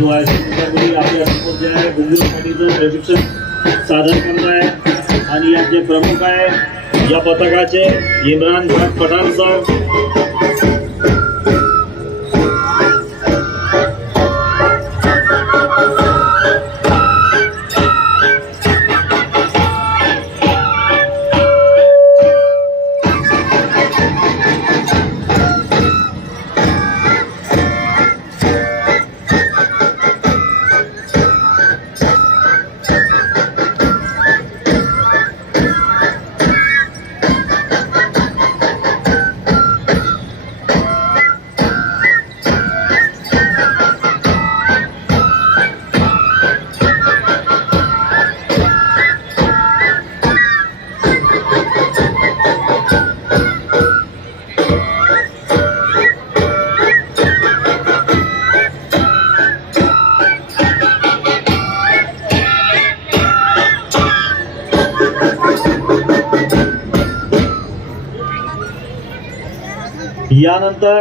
जो आहे त्यामुळे आपल्यासमोर जे आहे घुंगरूसाठीचं प्रशिक्षण सादर करत आहे आणि यात जे प्रमुख आहे या पथकाचे इम्रान खान पठाण सर यानंतर